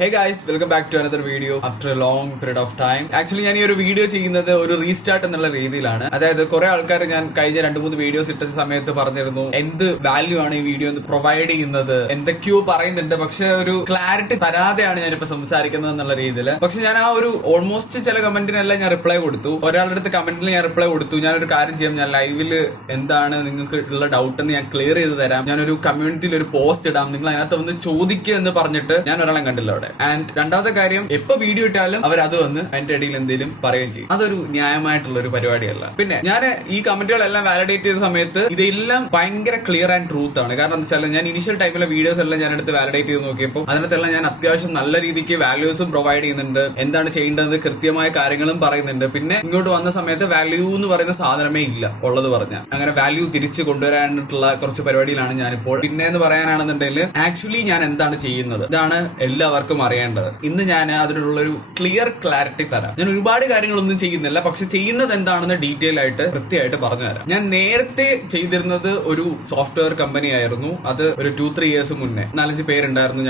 Hey guys, welcome back to another video after a long period of time. Actually ഞാൻ ഈ ഒരു video ചെയ്യുന്നത് ഒരു റീസ്റ്റാർട്ട് എന്നുള്ള രീതിയിലാണ്. അതായത് കുറെ ആൾക്കാർ ഞാൻ കഴിഞ്ഞ 2-3 വീഡിയോസ് ഇട്ട സമയത്ത് പറഞ്ഞിരുന്നു എന്ത് വാല്യൂ ആണ് ഈ വീഡിയോ പ്രൊവൈഡ് ചെയ്യുന്നത്, എന്തൊക്കെയോ പറയുന്നുണ്ട്, പക്ഷെ ഒരു ക്ലാരിറ്റി തരാതെയാണ് ഞാനിപ്പോ സംസാരിക്കുന്നത് എന്നുള്ള രീതിയിൽ. പക്ഷെ ഞാൻ ആ ഒരു ഓൾമോസ്റ്റ് ചില കമന്റിനെല്ലാം ഞാൻ റിപ്ലൈ കൊടുത്തു. ഒരാളുടെ അടുത്ത് കമന്റിൽ ഞാൻ റിപ്ലൈ കൊടുത്തു. ഞാനൊരു കാര്യം ചെയ്യാം, ഞാൻ ലൈവിൽ എന്താണ് നിങ്ങൾക്ക് ഉള്ള ഡൗട്ട് എന്ന് ഞാൻ ക്ലിയർ ചെയ്ത് തരാം, ഞാനൊരു കമ്മ്യൂണിറ്റിയിൽ ഒരു പോസ്റ്റ് ഇടാം, നിങ്ങൾ അതിനകത്ത് വന്ന് ചോദിക്കുക എന്ന് പറഞ്ഞിട്ട് ഞാൻ ഒരാളെ കണ്ടില്ല അവിടെ. ആൻഡ് രണ്ടാമത്തെ കാര്യം, എപ്പോ വീഡിയോ ഇട്ടാലും അവർ അത് വന്ന് അതിന്റെ ഇടയിൽ എന്തെങ്കിലും പറയുകയും ചെയ്യും. അതൊരു ന്യായമായിട്ടുള്ള ഒരു പരിപാടിയല്ല. പിന്നെ ഞാൻ ഈ കമന്റുകളെല്ലാം വാലിഡേറ്റ് ചെയ്ത സമയത്ത് ഇതെല്ലാം ഭയങ്കര ക്ലിയർ ആൻഡ് ട്രൂത്ത് ആണ്. കാരണം എന്താ വെച്ചാൽ ഞാൻ ഇനിഷ്യൽ ടൈമിലെ വീഡിയോസ് എല്ലാം ഞാൻ എടുത്ത് വാലിഡേറ്റ് ചെയ്ത് നോക്കിയപ്പോൾ അതിനകത്തെല്ലാം ഞാൻ അത്യാവശ്യം നല്ല രീതിക്ക് വാല്യൂസും പ്രൊവൈഡ് ചെയ്യുന്നുണ്ട്, എന്താണ് ചെയ്യേണ്ടത് കൃത്യമായ കാര്യങ്ങളും പറയുന്നുണ്ട്. പിന്നെ ഇങ്ങോട്ട് വന്ന സമയത്ത് വാല്യൂ എന്ന് പറയുന്ന സാധനമേ ഇല്ല ഉള്ളത് പറഞ്ഞ അങ്ങനെ വാല്യൂ തിരിച്ച് കൊണ്ടുവരാനായിട്ടുള്ള കുറച്ച് പരിപാടിയിലാണ് ഞാനിപ്പോൾ. പിന്നെ എന്ന് പറയാനാണെന്നുണ്ടെങ്കിൽ ആക്ച്വലി ഞാൻ എന്താണ് ചെയ്യുന്നത്, ഇതാണ് എല്ലാവർക്കും അറിയേണ്ടത്. ഇന്ന് ഞാൻ അതിനുള്ള ഒരു ക്ലിയർ ക്ലാരിറ്റി തരാം. ഞാൻ ഒരുപാട് കാര്യങ്ങളൊന്നും ചെയ്യുന്നില്ല, പക്ഷെ ചെയ്യുന്നത് എന്താണെന്ന് ഡീറ്റെയിൽ ആയിട്ട് കൃത്യമായിട്ട് പറഞ്ഞുതരാം. ഞാൻ നേരത്തെ ചെയ്തിരുന്നത് ഒരു സോഫ്റ്റ്വെയർ കമ്പനി ആയിരുന്നു. അത് ഒരു 2-3 ഇയേഴ്സ് മുന്നേ 4-5 പേരുണ്ടായിരുന്നു.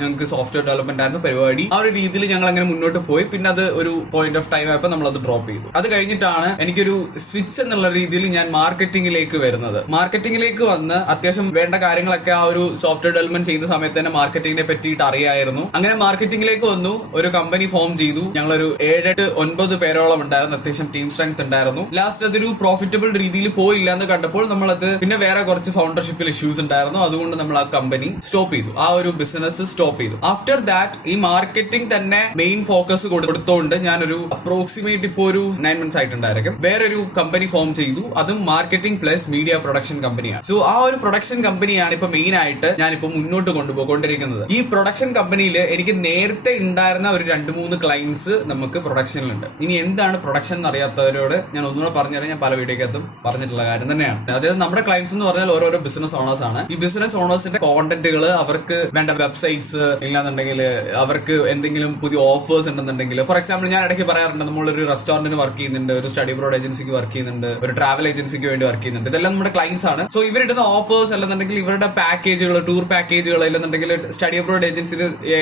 ഞങ്ങൾക്ക് സോഫ്റ്റ്വെയർ ഡെവലപ്മെന്റ് ആയിരുന്നു പരിപാടി. ആ ഒരു രീതിയിൽ ഞങ്ങൾ അങ്ങനെ മുന്നോട്ട് പോയി. പിന്നെ അത് ഒരു പോയിന്റ് ഓഫ് ടൈം ആയപ്പോൾ നമ്മൾ അത് ഡ്രോപ്പ് ചെയ്തു. അത് കഴിഞ്ഞിട്ടാണ് എനിക്കൊരു സ്വിച്ച് എന്നുള്ള രീതിയിൽ ഞാൻ മാർക്കറ്റിംഗിലേക്ക് വരുന്നത്. മാർക്കറ്റിംഗിലേക്ക് വന്ന് അത്യാവശ്യം വേണ്ട കാര്യങ്ങളൊക്കെ ആ ഒരു സോഫ്റ്റ്വെയർ ഡെവലപ്മെന്റ് ചെയ്യുന്ന സമയത്ത് തന്നെ മാർക്കറ്റിംഗിനെ പറ്റിയിട്ട് അറിയായിരുന്നു. അങ്ങനെ മാർക്കറ്റിംഗിലേക്ക് വന്നു, ഒരു കമ്പനി ഫോം ചെയ്തു. ഞങ്ങളൊരു 7-8-9 പേരോളം ഉണ്ടായിരുന്നു. അത്യാവശ്യം ടീം സ്ട്രെങ്ത് ഉണ്ടായിരുന്നു. ലാസ്റ്റ് അതൊരു പ്രോഫിറ്റബിൾ രീതിയിൽ പോയില്ല എന്ന് കണ്ടപ്പോൾ നമ്മളത് പിന്നെ വേറെ കുറച്ച് ഫൗണ്ടർഷിപ്പിൽ ഇഷ്യൂസ് ഉണ്ടായിരുന്നു. അതുകൊണ്ട് നമ്മൾ ആ കമ്പനി സ്റ്റോപ്പ് ചെയ്തു, ആ ഒരു ബിസിനസ് സ്റ്റോപ്പ് ചെയ്തു. ആഫ്റ്റർ ദാറ്റ് ഈ മാർക്കറ്റിംഗ് തന്നെ മെയിൻ ഫോക്കസ് കൊടുത്തോണ്ട് ഞാനൊരു അപ്രോക്സിമേറ്റ് ഇപ്പോ ഒരു 9 months ആയിട്ടുണ്ടായിരിക്കും വേറൊരു കമ്പനി ഫോം ചെയ്തു. അതും മാർക്കറ്റിംഗ് പ്ലസ് മീഡിയ പ്രൊഡക്ഷൻ കമ്പനിയാണ്. സോ ആ ഒരു പ്രൊഡക്ഷൻ കമ്പനിയാണ് ഇപ്പൊ മെയിൻ ആയിട്ട് ഞാനിപ്പോ മുന്നോട്ട് കൊണ്ടുപോയിക്കൊണ്ടിരിക്കുന്നത്. ഈ പ്രൊഡക്ഷൻ കമ്പനിയിൽ എനിക്ക് നേരത്തെ ഉണ്ടായിരുന്ന ഒരു 2-3 ക്ലയൻസ് നമുക്ക് പ്രൊഡക്ഷനിലുണ്ട്. ഇനി എന്താണ് പ്രൊഡക്ഷൻ എന്ന് അറിയാത്തവരോട് ഞാൻ ഒന്നുകൂടെ പറഞ്ഞുതരാം. ഞാൻ പല വീഡിയോക്കകത്തും പറഞ്ഞിട്ടുള്ള കാര്യം തന്നെയാണ്. അതായത് നമ്മുടെ ക്ലയൻസ് എന്ന് പറഞ്ഞാൽ ഓരോരോ ബിസിനസ് ഓണേഴ്സ് ആണ്. ഈ ബിസിനസ് ഓണേഴ്സിന്റെ കോണ്ടന്റുകൾ, അവർക്ക് വേണ്ട വെബ്സൈറ്റ്സ് ഇല്ലാന്നുണ്ടെങ്കിൽ, അവർക്ക് എന്തെങ്കിലും പുതിയ ഓഫേഴ്സ് ഉണ്ടെന്നുണ്ടെങ്കിൽ, ഫോർ എക്സാമ്പിൾ ഞാൻ ഇടയ്ക്ക് പറയാറുണ്ട്, നമ്മളൊരു റെസ്റ്റോറന്റിന് വർക്ക് ചെയ്യുന്നുണ്ട്, ഒരു സ്റ്റഡി അബ്രോഡ് ഏജൻസിക്ക് വർക്ക് ചെയ്യുന്നുണ്ട്, ഒരു ട്രാവൽ ഏജൻസിക്ക് വേണ്ടി വർക്ക് ചെയ്യുന്നുണ്ട്. ഇതെല്ലാം നമ്മുടെ ക്ലയൻസ് ആണ്. സോ ഇവരിടുന്ന ഓഫേഴ്സ് അല്ലെന്നുണ്ടെങ്കിൽ ഇവരുടെ പാക്കേജുകൾ, ടൂർ പാക്കേജുകൾ ഇല്ലെന്നുണ്ടെങ്കിൽ സ്റ്റഡി അബ്രോഡ്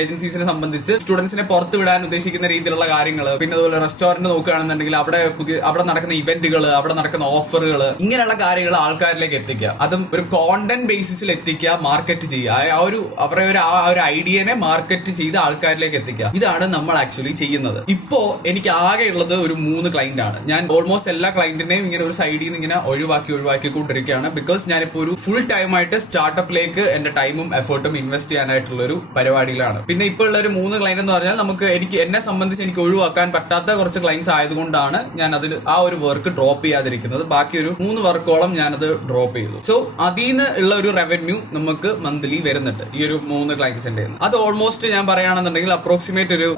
ഏജൻസീസിനെ സംബന്ധിച്ച് സ്റ്റുഡൻസിനെ പുറത്ത് വിടാൻ ഉദ്ദേശിക്കുന്ന രീതിയിലുള്ള കാര്യങ്ങൾ, പിന്നെ അതുപോലെ റെസ്റ്റോറന്റ് നോക്കുകയാണെന്നുണ്ടെങ്കിൽ അവിടെ നടക്കുന്ന ഇവന്റുകൾ, അവിടെ നടക്കുന്ന ഓഫറുകൾ, ഇങ്ങനെയുള്ള കാര്യങ്ങൾ ആൾക്കാരിലേക്ക് എത്തിക്കുക. അതും ഒരു കോണ്ടന്റ് ബേസിസിൽ എത്തിക്കുക, മാർക്കറ്റ് ചെയ്യുക. അവരുടെ ഒരു ഐഡിയനെ മാർക്കറ്റ് ചെയ്ത് ആൾക്കാരിലേക്ക് എത്തിക്കുക. ഇതാണ് നമ്മൾ ആക്ച്വലി ചെയ്യുന്നത്. ഇപ്പോ എനിക്ക് ആകെ ഉള്ളത് ഒരു 3 ക്ലയന്റ് ആണ്. ഞാൻ ഓൾമോസ്റ്റ് എല്ലാ ക്ലയന്റിനെയും ഇങ്ങനെ ഒരു സൈഡിൽ നിന്ന് ഇങ്ങനെ ഒഴിവാക്കിക്കൊണ്ടിരിക്കുകയാണ്. ബിക്കോസ് ഞാനിപ്പോ ഒരു ഫുൾ ടൈം ആയിട്ട് സ്റ്റാർട്ടപ്പിലേക്ക് എന്റെ ടൈമും എഫേർട്ടും ഇൻവെസ്റ്റ് ചെയ്യാനായിട്ടുള്ള ഒരു പരിപാടിയിലാണ്. പിന്നെ ഇപ്പോൾ ഉള്ള ഒരു 3 ക്ലയന്റ് എന്ന് പറഞ്ഞാൽ എന്നെ സംബന്ധിച്ച് എനിക്ക് ഒഴിവാക്കാൻ പറ്റാത്ത കുറച്ച് ക്ലയൻസ് ആയതുകൊണ്ടാണ് ഞാൻ അതിൽ ആ ഒരു വർക്ക് ഡ്രോപ്പ് ചെയ്യാതിരിക്കുന്നത്. ബാക്കി ഒരു 3 വർക്കോളം ഞാനത് ഡ്രോപ്പ് ചെയ്തു. സോ അതിൽ നിന്ന് ഉള്ള ഒരു റവന്യൂ നമുക്ക് മന്ത്ലി വരുന്നുണ്ട് ഈ ഒരു 3 ക്ലയൻസിന്റെ. അത് ഓൾമോസ്റ്റ് ഞാൻ പറയുകയാണെന്നുണ്ടെങ്കിൽ അപ്രോക്സിമേറ്റ് ഒരു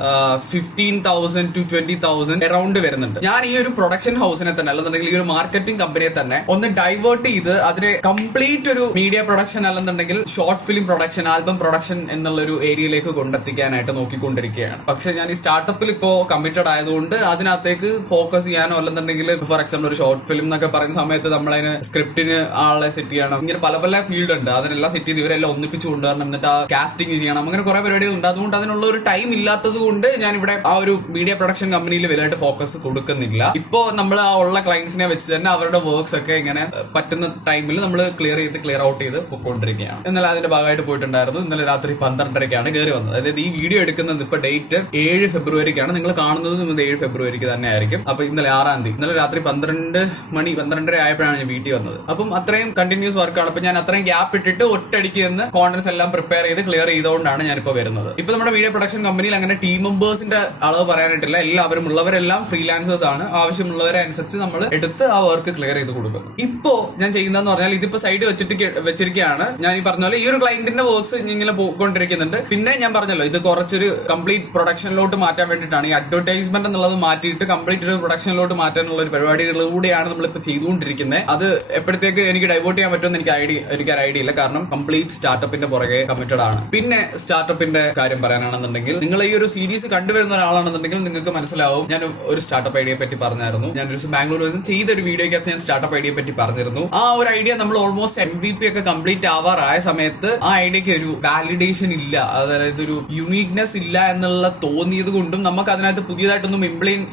15,000 to 20,000 അറൌണ്ട് വരുന്നുണ്ട്. ഞാൻ ഈ ഒരു പ്രൊഡക്ഷൻ ഹൗസിനെ തന്നെ അല്ലെന്നുണ്ടെങ്കിൽ ഈ ഒരു മാർക്കറ്റിംഗ് കമ്പനിയെ തന്നെ ഒന്ന് ഡൈവേർട്ട് ചെയ്ത് അതിനെ കംപ്ലീറ്റ് ഒരു മീഡിയ പ്രൊഡക്ഷൻ അല്ലെന്നുണ്ടെങ്കിൽ short film production, album production എന്നുള്ള ഒരു ഏരിയയിലേക്ക് കൊണ്ടെത്തിക്കാനായിട്ട് നോക്കിക്കൊണ്ടിരിക്കുകയാണ്. പക്ഷെ ഞാൻ ഈ സ്റ്റാർട്ടപ്പിൽ ഇപ്പോ കമ്മിറ്റഡ് ആയതുകൊണ്ട് അതിനകത്തേക്ക് ഫോക്കസ് ചെയ്യാനോ അല്ലെന്നുണ്ടെങ്കിൽ ഫോർ എക്സാമ്പിൾ ഒരു ഷോർട്ട് ഫിലിം എന്നൊക്കെ പറയുന്ന സമയത്ത് നമ്മളതിന് സ്ക്രിപ്റ്റിന് ആളെ സെറ്റ് ചെയ്യണം, ഇങ്ങനെ പല ഫീൽഡ് ഉണ്ട്. അതിനെല്ലാം സെറ്റ് ചെയ്ത് ഇവരെല്ലാം ഒന്നിപ്പിച്ച് കൊണ്ടുവരണം, എന്നിട്ട് ആ കാസ്റ്റിംഗ് ചെയ്യണം, അങ്ങനെ കുറെ പരിപാടികൾ ഉണ്ട്. അതുകൊണ്ട് അതിനുള്ള ഒരു ടൈം ഇല്ലാത്തത് കൊണ്ട് ഞാൻ ഇവിടെ ആ ഒരു മീഡിയ പ്രൊഡക്ഷൻ കമ്പനിയിൽ വലുതായിട്ട് ഫോക്കസ് കൊടുക്കുന്നില്ല. ഇപ്പോ നമ്മൾ ആ ഉള്ള ക്ലയൻസിനെ വെച്ച് തന്നെ അവരുടെ വർക്ക്സ് ഒക്കെ ഇങ്ങനെ പറ്റുന്ന ടൈമിൽ നമ്മൾ ക്ലിയർ ഔട്ട് ചെയ്ത് പൊക്കോണ്ടിരിക്കുകയാണ്. ഇന്നലെ അതിന്റെ ഭാഗമായിട്ട് പോയിട്ടുണ്ടായിരുന്നു. ഇന്നലെ രാത്രി 12:30ക്കാണ് കയറി വന്നത്. അതായത് ഈ വീഡിയോ എടുക്കുന്നത് ഇപ്പൊ ഡേറ്റ് 7 ഫെബ്രുവരിക്കാണ്. നിങ്ങൾ കാണുന്നത് 7 ഫെബ്രുവരിക്ക് തന്നെ ആയിരിക്കും. അപ്പൊ ഇന്നലെ 6-ാം തീയതി ഇന്നലെ രാത്രി 12:30 ആയപ്പോഴാണ് ഞാൻ വീട്ടിൽ വന്നത്. അപ്പം അത്രയും കണ്ടിന്യൂസ് വർക്കാണ്. അപ്പൊ ഞാൻ അത്രയും ഗ്യാപ്പ് ഇട്ടിട്ട് ഒറ്റയടിക്ക് നിന്ന് കോണ്ടന്റ്സ് എല്ലാം പ്രിപ്പയർ ചെയ്ത് ക്ലിയർ ചെയ്തുകൊണ്ടാണ് ഞാനിപ്പോ വരുന്നത്. ഇപ്പൊ നമ്മുടെ വീഡിയോ പ്രൊഡക്ഷൻ കമ്പനിയിൽ അങ്ങനെ ടീം മെമ്പേഴ്സിന്റെ അളവ് പറയാനായിട്ടില്ല. എല്ലാവരും ഉള്ളവരെല്ലാം ഫ്രീലാൻസേഴ്സ് ആണ്. ആവശ്യമുള്ളവരെ അനുസരിച്ച് നമ്മൾ എടുത്ത് ആ വർക്ക് ക്ലിയർ ചെയ്ത് കൊടുക്കും. ഇപ്പോ ഞാൻ ചെയ്യുന്നതെന്ന് പറഞ്ഞാൽ ഇതിപ്പോ സൈഡ് വെച്ചിരിക്കുകയാണ്. ഞാൻ ഈ പറഞ്ഞ പോലെ ഈ ഒരു ക്ലയന്റിന്റെ വർക്ക്സ് ഇങ്ങനെ പോയിക്കൊണ്ടിരിക്കുന്നുണ്ട്. പിന്നെ ഞാൻ പറഞ്ഞല്ലോ, ഇത് കുറച്ചൊരു കംപ്ലീറ്റ് പ്രൊഡക്ഷനിലോട്ട് മാറ്റാൻ വേണ്ടിയിട്ടാണ്. ഈ അഡ്വർടൈസ്മെന്റ് എന്നുള്ളത് മാറ്റിയിട്ട് കംപ്ലീറ്റ് ഒരു പ്രൊഡക്ഷനിലോട്ട് മാറ്റാനുള്ള ഒരു പരിപാടികളിലൂടെയാണ് നമ്മളിപ്പോ ചെയ്തുകൊണ്ടിരിക്കുന്നത്. അത് എപ്പോഴത്തേക്ക് എനിക്ക് ഡൈവേർട്ട് ചെയ്യാൻ പറ്റുമെന്ന് എനിക്ക് ഐഡിയ ഇല്ല. കാരണം കംപ്ലീറ്റ് സ്റ്റാർട്ടപ്പിന്റെ പുറകെ കമ്മിറ്റഡ് ആണ്. പിന്നെ സ്റ്റാർട്ടപ്പിന്റെ കാര്യം പറയാനാണെന്നുണ്ടെങ്കിൽ, നിങ്ങൾ ഈ ഒരു സീരീസ് കണ്ടുവരുന്ന ഒരാളാണെന്നുണ്ടെങ്കിൽ നിങ്ങൾക്ക് മനസ്സിലാവും. ഞാൻ ഒരു സ്റ്റാർട്ടപ്പ് ഐഡിയയെ പറ്റി പറഞ്ഞായിരുന്നു. ഞാൻ ഒരു ബാംഗ്ലൂർ ചെയ്ത ഒരു വീഡിയോക്കകത്ത് ഞാൻ സ്റ്റാർട്ടപ്പ് ഐഡിയയെ പറ്റി പറഞ്ഞിരുന്നു. ആ ഒരു ഐഡിയ നമ്മൾ ഓൾമോസ്റ്റ് MVP ഒക്കെ കംപ്ലീറ്റ് ആവാറായ സമയത്ത് ആ ഐഡിയക്ക് ഒരു വാലിഡേഷൻ ഇല്ല. അതായത് ഒരു യുണീക്നെസ് ഇല്ല എന്നുള്ള തോന്നിയത് കൊണ്ടും നമുക്ക് അതിനകത്ത് പുതിയതായിട്ടൊന്നും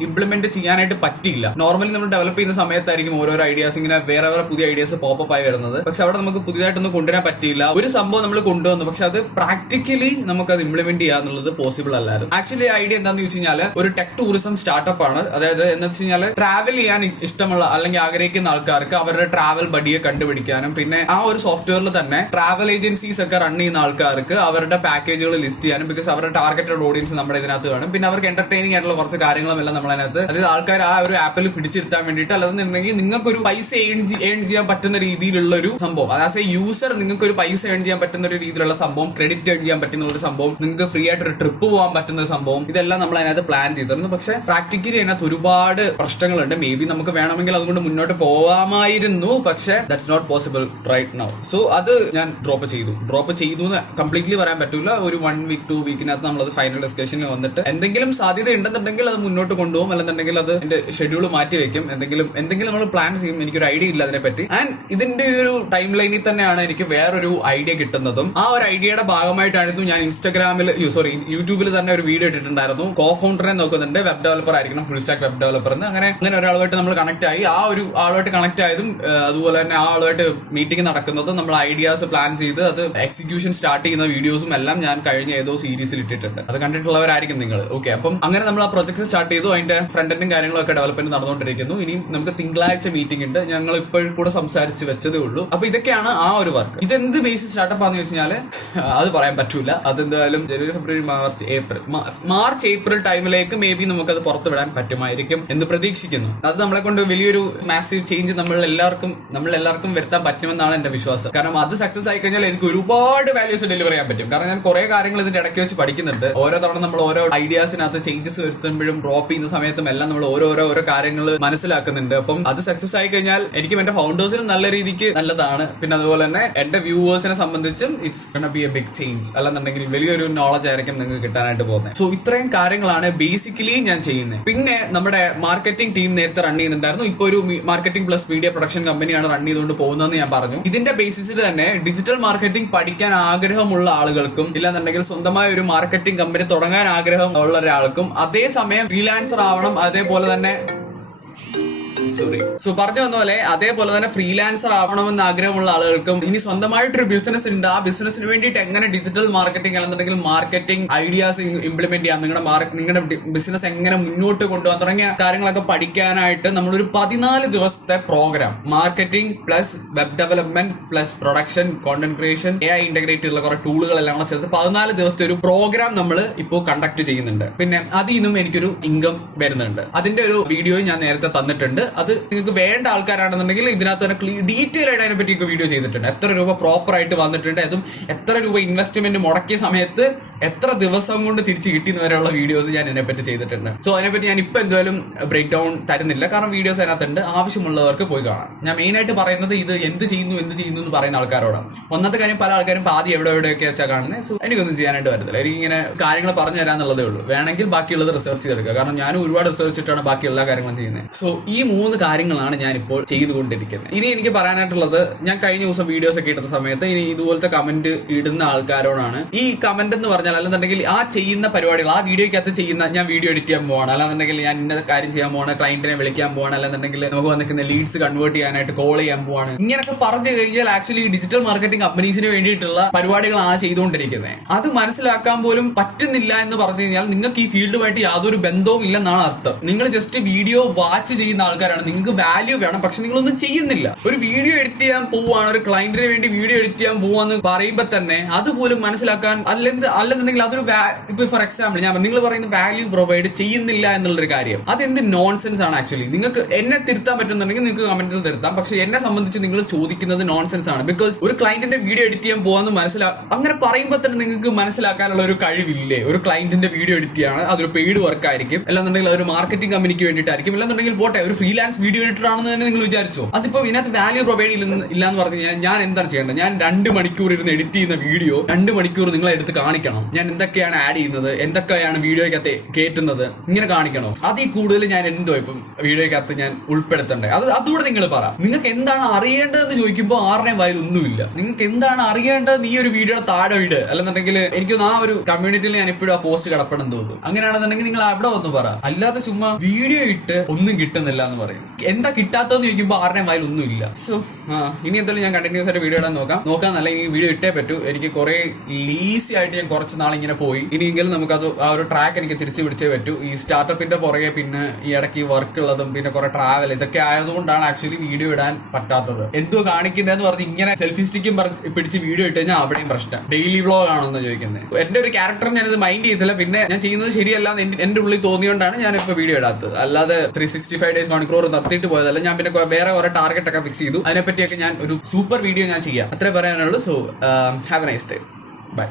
ഇംപ്ലിമെന്റ് ചെയ്യാനായിട്ട് പറ്റില്ല. നോർമലി നമ്മൾ ഡെവലപ്പ് ചെയ്യുന്ന സമയത്തായിരിക്കും ഓരോരോ ഐഡിയാസ് ഇങ്ങനെ വേറെ പുതിയ ഐഡിയാസ് പോപ്പപ്പ് ആയി വരുന്നത്. പക്ഷെ അവിടെ നമുക്ക് പുതിയതായിട്ടൊന്നും കൊണ്ടുവരാൻ പറ്റിയില്ല. ഒരു സംഭവം നമ്മൾ കൊണ്ടുവന്നു, പക്ഷെ അത് പ്രാക്ടിക്കലി നമുക്ക് അത് ഇംപ്ലിമെന്റ് ചെയ്യാന്നുള്ളത് പോസിബിൾ അല്ലായിരുന്നു. ആക്ച്വലി ഐഡിയ എന്താണെന്ന് വെച്ച് കഴിഞ്ഞാൽ ഒരു ടെക് ടൂറിസം സ്റ്റാർട്ടപ്പ് ആണ്. അതായത് എന്ന് വെച്ച് കഴിഞ്ഞാൽ ട്രാവൽ ചെയ്യാൻ ഇഷ്ടമുള്ള അല്ലെങ്കിൽ ആഗ്രഹിക്കുന്ന ആൾക്കാർക്ക് അവരുടെ ട്രാവൽ ബഡിയെ കണ്ടുപിടിക്കാനും പിന്നെ ആ ഒരു സോഫ്റ്റ്വെയറിൽ തന്നെ ട്രാവൽ ഏജൻസീസ് ഒക്കെ റൺ ചെയ്യുന്ന ആൾക്കാർക്ക് അവരുടെ പാക്കേജുകൾ ലിസ്റ്റ് ചെയ്യാനും, ബിക്കോസ് അവരുടെ ടാർഗറ്റഡ് ഓഡിയൻസ് നമ്മുടെ ഇതിനകത്ത് കാണും. പിന്നെ അവർക്ക് എന്റർടൈനിങ് ആയിട്ടുള്ള കുറച്ച് കാര്യങ്ങളും എല്ലാം നമ്മളതിനകത്ത്, അതായത് ആൾക്കാർ ആ ഒരു ആപ്പിൽ പിടിച്ചിരുത്താൻ വേണ്ടിയിട്ട്, അല്ലാന്നുണ്ടെങ്കിൽ നിങ്ങൾക്കൊരു പൈസ ഏൺ ചെയ്യാൻ പറ്റുന്ന രീതിയിലുള്ള ഒരു സംഭവം, ആസ് എ യൂസർ നിങ്ങൾക്ക് ഒരു പൈസ ഏൺ ചെയ്യാൻ പറ്റുന്ന ഒരു രീതിയിലുള്ള സംഭവം, ക്രെഡിറ്റ് ഏൺ ചെയ്യാൻ പറ്റുന്ന ഒരു സംഭവം, നിങ്ങൾക്ക് ഫ്രീ ആയിട്ട് ഒരു ട്രിപ്പ് പോകാൻ പറ്റുന്ന ഒരു സംഭവം, ഇതെല്ലാം നമ്മൾ അതിനകത്ത് പ്ലാൻ ചെയ്തിരുന്നു. പക്ഷെ പ്രാക്ടിക്കലി അതിനകത്ത് ഒരുപാട് പ്രശ്നങ്ങളുണ്ട്. മേ ബി നമുക്ക് വേണമെങ്കിൽ അതുകൊണ്ട് മുന്നോട്ട് പോകാമായിരുന്നു, പക്ഷെ that's not possible right now. So അത് ഞാൻ ഡ്രോപ്പ് ചെയ്തു എന്ന് കംപ്ലീറ്റ്ലി പറയാൻ പറ്റില്ല. ഒരു 1 വീക്ക് 2 വീക്കിനകത്ത് നമ്മളത് ഫൈനൽ ഡിസ്കഷനിൽ വന്നിട്ട് എന്തെങ്കിലും സാധ്യത ഉണ്ടെന്നുണ്ടെങ്കിൽ അത് മുന്നോട്ട് കൊണ്ടുപോകും, അല്ലെന്നുണ്ടെങ്കിൽ അത് എന്റെ ഷെഡ്യൂൾ മാറ്റി വെക്കും, എന്തെങ്കിലും നമ്മൾ പ്ലാൻ ചെയ്യും. എനിക്കൊരു ഐഡിയ ഇല്ല അതിനെപ്പറ്റി. ആൻഡ് ഇതിന്റെ ഒരു ടൈം ലൈനിൽ തന്നെയാണ് എനിക്ക് വേറൊരു ഐഡിയ കിട്ടുന്നതും. ആ ഒരു ഐഡിയയുടെ ഭാഗമായിട്ടായിരുന്നു ഞാൻ യൂട്യൂബിൽ തന്നെ ഒരു വീഡിയോ ഇട്ടിട്ടുണ്ടായിരുന്നു. കോ ഫൗണ്ടറിനെ നോക്കുന്നുണ്ട്, വെബ് ഡെവലപ്പർ ആയിരിക്കണം, ഫുൾ സ്റ്റാക്ക് വെബ് ഡെവലപ്പർ എന്ന്. അങ്ങനെ ഒരാളുമായിട്ട് നമ്മൾ കണക്ട് ആയി. ആ ഒരു ആളുമായിട്ട് കണക്ട് ആയതും അതുപോലെ തന്നെ ആ ആളുമായിട്ട് മീറ്റിംഗ് നടക്കുന്നതും നമ്മൾ ഐഡിയാസ് പ്ലാൻ ചെയ്ത് അത് എക്സിക്യൂഷൻ സ്റ്റാർട്ട് ചെയ്യുന്ന വീഡിയോസും എല്ലാം ഞാൻ കഴിഞ്ഞ ഏതോ സീരീസിൽ ഇട്ടിട്ടുണ്ട്. അത് കണ്ടിട്ടുള്ളവരായിരിക്കും നിങ്ങൾ. ഓക്കെ, അപ്പം അങ്ങനെ നമ്മൾ ആ പ്രൊജക്ട് സ്റ്റാർട്ട് ചെയ്തു. അതിന്റെ ഫ്രണ്ട് എൻഡും കാര്യങ്ങളൊക്കെ ഡെവലപ്മെന്റ് നടന്നുകൊണ്ടിരിക്കുന്നു. ഇനി നമുക്ക് തിങ്കളാഴ്ച മീറ്റിംഗ് ഉണ്ട്. ഞങ്ങൾ ഇപ്പോൾ കൂടെ സംസാരിച്ച് വെച്ചതേ ഉള്ളൂ. അപ്പൊ ഇതൊക്കെയാണ് ആ ഒരു വർക്ക്. ഇതെന്ത് ബേസിസ് സ്റ്റാർട്ടപ്പ് ആണെന്ന് വെച്ചാൽ അത് പറയാൻ പറ്റൂല. അതെന്തായാലും ജനുവരി ഫെബ്രുവരി മാർച്ച് ഏപ്രിൽ ടൈമിലേക്ക് മേ ബി നമുക്കത് പുറത്തു വിടാൻ പറ്റുമായിരിക്കും എന്ന് പ്രതീക്ഷിക്കുന്നു. അത് നമ്മളെ കൊണ്ട് വലിയൊരു മാസീവ് ചേഞ്ച് നമ്മൾ എല്ലാവർക്കും വരുത്താൻ പറ്റുമെന്നാണ് എന്റെ വിശ്വാസം. കാരണം അത് സക്സസ് ആയി കഴിഞ്ഞാൽ എനിക്ക് ഒരുപാട് വാല്യൂസ് ഡെലിവർ ചെയ്യാൻ പറ്റും. കാരണം ഞാൻ കുറെ കാര്യങ്ങൾ ഇതിന്റെ ഇടയ്ക്ക് വെച്ച് പഠിക്കുന്നുണ്ട്. ഓരോ തവണ നമ്മൾ ഓരോ ഐഡിയാസിനകത്ത് ചേഞ്ചസ് വരുത്തുമ്പോഴും ഡ്രോപ്പ് ചെയ്യുന്ന സമയത്തും എല്ലാം നമ്മൾ ഓരോ കാര്യങ്ങൾ മനസ്സിലാക്കുന്നുണ്ട്. അപ്പം അത് സക്സസ് ആയി കഴിഞ്ഞാൽ എനിക്കും എന്റെ ഫൗണ്ടേഴ്സിനും നല്ല രീതിക്ക് നല്ലതാണ്. പിന്നെ അതുപോലെ തന്നെ എന്റെ വ്യൂവേഴ്സിനെ സംബന്ധിച്ചും it's gonna be a big change. അല്ലെന്നുണ്ടെങ്കിൽ വലിയൊരു നോളജ് ആയിരിക്കും നിങ്ങൾക്ക് കിട്ടാനായിട്ട് പോകുന്നത്. സോ ഇത്രയും കാര്യങ്ങളാണ് ബേസിക്കലി ഞാൻ ചെയ്യുന്നത്. പിന്നെ നമ്മുടെ മാർക്കറ്റിംഗ് ടീം നേരത്തെ റൺ ചെയ്യുന്നുണ്ടായിരുന്നു. ഇപ്പൊ ഒരു മാർക്കറ്റിംഗ് പ്ലസ് മീഡിയ പ്രൊഡക്ഷൻ കമ്പനിയാണ് റൺ ചെയ്തുകൊണ്ട് പോകുന്നതെന്ന് ഞാൻ പറഞ്ഞു. ഇതിന്റെ ബേസിസിൽ തന്നെ ഡിജിറ്റൽ മാർക്കറ്റിംഗ് പഠിക്കാൻ ആഗ്രഹമുള്ള ആളുകൾക്കും ഇല്ലാന്നുണ്ടെങ്കിൽ സ്വന്തമായ ഒരു മാർക്കറ്റിംഗ് കമ്പനി തുടങ്ങാൻ ആഗ്രഹം ഉള്ള ഒരാൾക്കും അതേസമയം ഫ്രീലാൻസർ ആവണം, അതേപോലെ തന്നെ പറഞ്ഞു വന്ന പോലെ അതേപോലെ തന്നെ ഫ്രീലാൻസർ ആവണമെന്ന് ആഗ്രഹമുള്ള ആളുകൾക്കും ഇനി സ്വന്തമായിട്ടൊരു ബിസിനസ് ഉണ്ട്, ആ ബിസിനസിന് വേണ്ടിയിട്ട് എങ്ങനെ ഡിജിറ്റൽ മാർക്കറ്റിംഗ് അല്ലെന്നുണ്ടെങ്കിൽ മാർക്കറ്റിംഗ് ഐഡിയാസ് ഇംപ്ലിമെന്റ് ചെയ്യാം, നിങ്ങളുടെ ബിസിനസ് എങ്ങനെ മുന്നോട്ട് കൊണ്ടുപോകാൻ തുടങ്ങിയ കാര്യങ്ങളൊക്കെ പഠിക്കാനായിട്ട് നമ്മളൊരു 14 ദിവസത്തെ programme, marketing plus web development plus production, content creation, AI integrate ചെയ്തുള്ള കുറെ ടൂളുകളെല്ലാം കൂടെ ചേർത്ത് 14 ദിവസത്തെ ഒരു പ്രോഗ്രാം നമ്മൾ ഇപ്പോൾ കണ്ടക്ട് ചെയ്യുന്നുണ്ട്. പിന്നെ അതിൽ നിന്നും എനിക്കൊരു ഇൻകം വരുന്നുണ്ട്. അതിന്റെ ഒരു വീഡിയോ ഞാൻ നേരത്തെ തന്നിട്ടുണ്ട്. അത് നിങ്ങൾക്ക് വേണ്ട ആൾക്കാരാണെന്നുണ്ടെങ്കിൽ ഇതിനകത്ത് തന്നെ ഡീറ്റെയിൽ ആയിട്ട് അതിനെ പറ്റി വീഡിയോ ചെയ്തിട്ടുണ്ട്. എത്ര രൂപ പ്രോപ്പർ ആയിട്ട് വന്നിട്ടുണ്ട്, അതും എത്ര രൂപ ഇൻവെസ്റ്റ്മെന്റ് മുടക്കിയ സമയത്ത് എത്ര ദിവസം കൊണ്ട് തിരിച്ച് കിട്ടിയെന്ന് വരെയുള്ള വീഡിയോസ് ഞാൻ ഇതിനെപ്പറ്റി ചെയ്തിട്ടുണ്ട്. സോ അതിനെപ്പറ്റി ഞാൻ ഇപ്പൊ എന്തായാലും ബ്രേക്ക് ഡൗൺ തരുന്നില്ല, കാരണം വീഡിയോസ് അതിനകത്തുണ്ട്. ആവശ്യമുള്ളവർക്ക് പോയി കാണാം. ഞാൻ മെയിൻ ആയിട്ട് പറയുന്നത് ഇത് എന്ത് ചെയ്യുന്നു എന്ന് പറയുന്ന ആൾക്കാരോടാണ്. ഒന്നാമത്തെ കാര്യം, പല ആൾക്കാരും പാതി എവിടെയൊക്കെ വെച്ചാൽ കാണുന്നത്. സോ എനിക്കൊന്നും ചെയ്യാനായിട്ട് വരത്തില്ല. എനിക്കിങ്ങനെ കാര്യങ്ങൾ പറഞ്ഞു തരാന്നുള്ളതേ ഉള്ളൂ. വേണമെങ്കിൽ ബാക്കിയുള്ളത് റിസർച്ച് ചെയ്തെടുക്കുക, കാരണം ഞാനും ഒരുപാട് റിസർച്ച് ഇട്ടാണ് ബാക്കി എല്ലാ കാര്യങ്ങളും ചെയ്യുന്നത്. സോ ഈ 3 കാര്യങ്ങളാണ് ഞാൻ ഇപ്പോൾ ചെയ്തുകൊണ്ടിരിക്കുന്നത്. ഇനി എനിക്ക് പറയാനായിട്ടുള്ളത്, ഞാൻ കഴിഞ്ഞ ദിവസം വീഡിയോസ് ഒക്കെ ഇടുന്ന സമയത്ത് ഇനി ഇതുപോലത്തെ കമന്റ് ഇടുന്ന ആൾക്കാരോടാണ്. ഈ കമന്റ് എന്ന് പറഞ്ഞാൽ അല്ലെന്നുണ്ടെങ്കിൽ ആ ചെയ്യുന്ന പരിപാടികൾ, ആ വീഡിയോക്കകത്ത് ചെയ്യുന്ന, ഞാൻ വീഡിയോ എഡിറ്റ് ചെയ്യാൻ പോവാണ്, അല്ലാന്നുണ്ടെങ്കിൽ ഞാൻ ഇന്ന കാര്യം ചെയ്യാൻ പോവാണ്, ക്ലയന്റിനെ വിളിക്കാൻ പോവാണ്, അല്ലെന്നുണ്ടെങ്കിൽ നമുക്ക് വന്നിരിക്കുന്ന ലീഡ്സ് കൺവേർട്ട് ചെയ്യാനായിട്ട് കോൾ ചെയ്യാൻ പോവാണ്, ഇങ്ങനെയൊക്കെ പറഞ്ഞു കഴിഞ്ഞാൽ ആക്ച്വലി ഡിജിറ്റൽ മാർക്കറ്റിംഗ് കമ്പനീസിന് വേണ്ടിയിട്ടുള്ള പരിപാടികളാണ് ചെയ്തുകൊണ്ടിരിക്കുന്നത്. അത് മനസ്സിലാക്കാൻ പോലും പറ്റുന്നില്ല എന്ന് പറഞ്ഞു കഴിഞ്ഞാൽ നിങ്ങൾക്ക് ഈ ഫീൽഡുമായിട്ട് യാതൊരു ബന്ധവും ഇല്ലെന്നാണ് അർത്ഥം. നിങ്ങൾ ജസ്റ്റ് വീഡിയോ വാച്ച് ചെയ്യുന്ന ആൾക്കാരാണ്. നിങ്ങൾക്ക് വാല്യൂ വേണം, പക്ഷെ നിങ്ങളൊന്നും ചെയ്യുന്നില്ല. ഒരു വീഡിയോ എഡിറ്റ് ചെയ്യാൻ പോവാണ്, ഒരു ക്ലയന്റിന് വേണ്ടി വീഡിയോ എഡിറ്റ് ചെയ്യാൻ പോവാന്ന് പറയുമ്പോൾ തന്നെ അതുപോലും മനസ്സിലാക്കാൻ അല്ലെന്നുണ്ടെങ്കിൽ അതൊരു ഇപ്പൊ ഫോർ എക്സാമ്പിൾ നിങ്ങൾ പറയുന്ന വാല്യൂ പ്രൊവൈഡ് ചെയ്യുന്നില്ല എന്നുള്ളൊരു കാര്യം, അതെന്ത് നോൺസെൻസ് ആണ് ആക്ച്വലി. നിങ്ങൾക്ക് എന്നെ തിരുത്താൻ പറ്റുന്നുണ്ടെങ്കിൽ നിങ്ങൾക്ക് കമന്റിൽ തിരുത്താം, പക്ഷെ എന്നെ സംബന്ധിച്ച് നിങ്ങൾ ചോദിക്കുന്നത് നോൺസെൻസ് ആണ്. ബിക്കോസ് ഒരു ക്ലയന്റിന്റെ വീഡിയോ എഡിറ്റ് ചെയ്യാൻ പോവാന്ന് അങ്ങനെ പറയുമ്പോൾ തന്നെ നിങ്ങൾക്ക് മനസ്സിലാക്കാനുള്ള ഒരു കഴിവില്ലേ? ഒരു ക്ലയന്റിന്റെ വീഡിയോ എഡിറ്റ് ചെയ്യാണ്, അതൊരു പെയ്ഡ് വർക്ക് ആയിരിക്കും, അല്ലാന്നുണ്ടെങ്കിൽ ഒരു മാർക്കറ്റിംഗ് കമ്പനിക്ക് വേണ്ടിയിട്ടായിരിക്കും, അല്ലാന്നുണ്ടെങ്കിൽ പോട്ടെ ഒരു ഫ്രീലാൻസർ ഫ്രീലാൻസ് വീഡിയോ എഡിറ്റർ ആണെന്ന് തന്നെ നിങ്ങൾ വിചാരിച്ചോ? അതിപ്പോ ഇതിനകത്ത് വാല്യൂ പ്രൊവൈഡ് ഇല്ലാന്ന് പറഞ്ഞു കഴിഞ്ഞാൽ ഞാൻ എന്താണ് ചെയ്യേണ്ടത്? ഞാൻ 2 മണിക്കൂർ ഇരുന്ന് എഡിറ്റ് ചെയ്യുന്ന വീഡിയോ 2 മണിക്കൂർ നിങ്ങളെ എടുത്ത് കാണിക്കണം. ഞാൻ എന്തൊക്കെയാണ് ആഡ് ചെയ്യുന്നത്, എന്തൊക്കെയാണ് വീഡിയോയ്ക്കകത്ത് കയറ്റുന്നത്, ഇങ്ങനെ കാണിക്കണോ? അതിൽ കൂടുതൽ ഞാൻ എന്തോ ഇപ്പം വീഡിയോയ്ക്കകത്ത് ഞാൻ ഉൾപ്പെടുത്തണ്ടേ? അതുകൂടെ നിങ്ങൾ പറ. നിങ്ങൾക്ക് എന്താണ് അറിയേണ്ടതെന്ന് ചോദിക്കുമ്പോൾ ആരുടെയും വായിൽ ഒന്നുമില്ല. നിങ്ങൾക്ക് എന്താണ് അറിയേണ്ടത് ഈ ഒരു വീഡിയോയുടെ താഴെ വീട്, അല്ലെന്നുണ്ടെങ്കിൽ എനിക്ക് ആ ഒരു കമ്മ്യൂണിറ്റിയിൽ ഞാൻ ഇപ്പോഴും ആ പോസ്റ്റ് കിടപ്പണം തോന്നുന്നു. അങ്ങനെയാണെന്നുണ്ടെങ്കിൽ നിങ്ങൾ അവിടെ വന്ന് പറ. അല്ലാതെ ചുമ്മാ വീഡിയോ ഇട്ട് ഒന്നും കിട്ടുന്നില്ല എന്ന് പറയും. എന്താ കിട്ടാത്തതെന്ന് ചോദിക്കുമ്പോൾ ആരുടെയും വായിൽ ഒന്നുമില്ല. സോ ഇനി എന്തായാലും ഞാൻ കണ്ടിന്യൂസ് ആയിട്ട് വീഡിയോ ഇടാൻ നോക്കാന്നല്ല, ഈ വീഡിയോ ഇട്ടേ പറ്റൂ. എനിക്ക് കുറെ ഈസി ആയിട്ട് ഞാൻ കുറച്ച് നാളിങ്ങനെ പോയി. ഇനിയെങ്കിലും നമുക്കത് ആ ഒരു ട്രാക്ക് എനിക്ക് തിരിച്ചു പിടിച്ചേ പറ്റൂ. ഈ സ്റ്റാർട്ടപ്പിന്റെ പുറകെ പിന്നെ ഈ ഇടയ്ക്ക് വർക്ക് ഉള്ളതും പിന്നെ കുറെ ട്രാവൽ ഇതൊക്കെ ആയതുകൊണ്ടാണ് ആക്ച്വലി വീഡിയോ ഇടാൻ പറ്റാത്തത്. എന്തോ കാണിക്കുന്നതെന്ന് പറഞ്ഞ് ഇങ്ങനെ സെൽഫി സ്റ്റിക്കും പിടിച്ച് വീഡിയോ ഇട്ട് കഴിഞ്ഞാൽ അവിടെയും പ്രശ്നം. ഡെയിലി വ്ലോഗ് ആണെന്ന് ചോദിക്കുന്നത്. എന്റെ ഒരു ക്യാരക്ടർ ഞാനിത് മൈൻഡ് ചെയ്തില്ല. പിന്നെ ഞാൻ ചെയ്യുന്നത് ശരിയല്ല എന്റെ ഉള്ളിൽ തോന്നിയോണ്ടാണ് ഞാൻ ഇപ്പൊ വീഡിയോ ഇടാത്തത്. അല്ലാതെ 365 ഡേയ്സ് മണിക്കൂർ നിർത്തിയിട്ട് പോയതല്ല. ഞാൻ പിന്നെ വേറെ കുറെ ടാർഗറ്റ് ഒക്കെ ഫിക്സ് ചെയ്തു. അതിനെപ്പറ്റിയൊക്കെ ഞാൻ ഒരു സൂപ്പർ വീഡിയോ ഞാൻ ചെയ്യാം. അത്രേ പറയാനുള്ളൂ. So have a nice day. By.